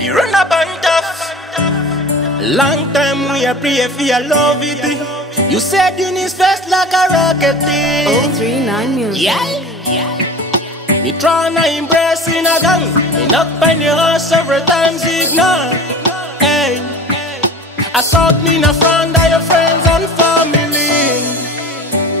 You run up and tough. Long time we a pray for your love it. You said in his face like a rocket. 039 Music. Yeah. Me tryna embrace in a gang. Me knock on your house several times, ignore. Hey, assault me in a front of your friends and family.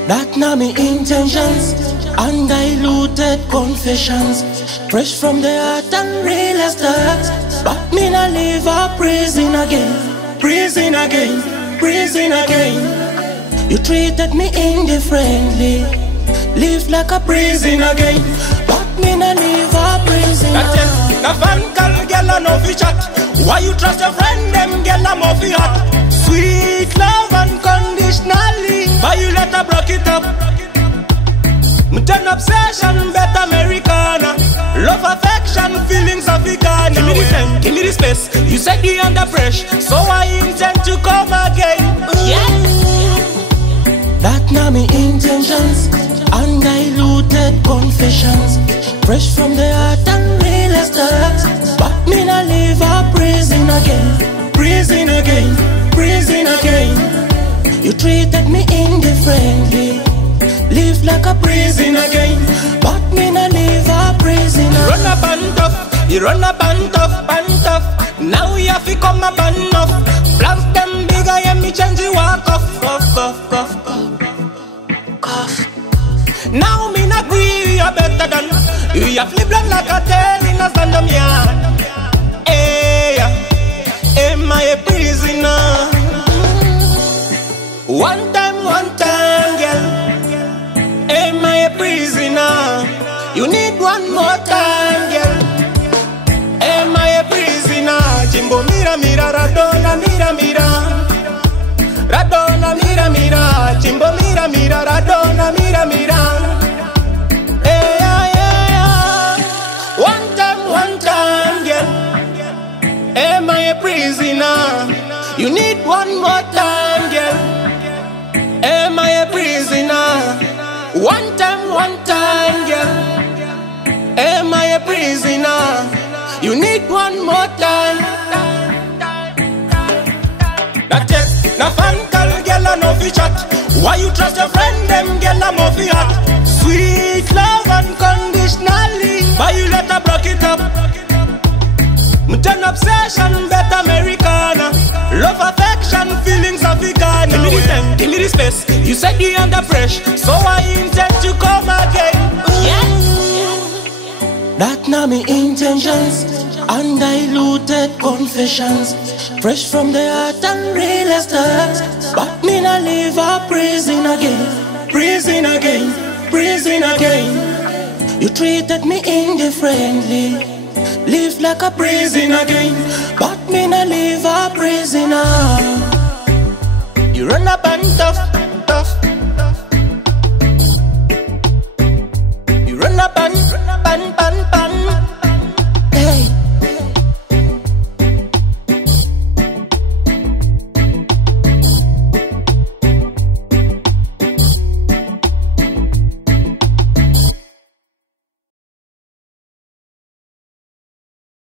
That not me intentions. Undiluted confessions, fresh from the heart and real as that. But me not live a prison again, prison again, prison again. You treated me indifferently, live like a prison again. But me not live a prison again. Na fan call girl and no fi chat. Why you trust your friend them girl I'm off hot. Sweet love unconditionally, but you let her broke it up. Me turn obsession, bet Americana. Love, affection, feelings Africana. Give me the time, give me the space. You said you under pressure, so I intend to come again. Yeah. That not me intentions. Undiluted confessions, fresh from the heart and real as that. But me not live a prison again, prison again, prison again. You treated me indifferently, live like a prison again. But me no live a prison. Run up and tough, you run up and tough, and tough. Now you have to come up and off. Plans them bigger, yeah, me change you walk off, off, off, off, off. Now me not agree, you better than. You have flip like a tail in a stand yard. Hey, am I a prisoner? One time, girl. Am I a prisoner? You need one more time, girl. Am I a prisoner? Jimbo mira mira, Radona mira mira, Radona mira mira, Jimbo mira mira, Radona mira mira. Hey, yeah, yeah. One time, girl. Am I a prisoner? You need one more time, girl. Am I a prisoner? One time, girl. Am I a prisoner? You need one more time. That's it. Na fan call girl and no fi chat. Why you trust your friend them girl I'm off hot. Sweet love unconditionally, but you let her broke it up. Me turn obsession, bet Americana. Love, affection, feelings Africana. Give me the time, give me the space. You said you under pressure, so I intend to come again. Yeah. That not me intentions. Undiluted confessions, fresh from the heart and real as that. But me not live a prison again, prison again, prison again. You treated me indifferently, live like a prison again. But me not live a prisoner. You run up and tough.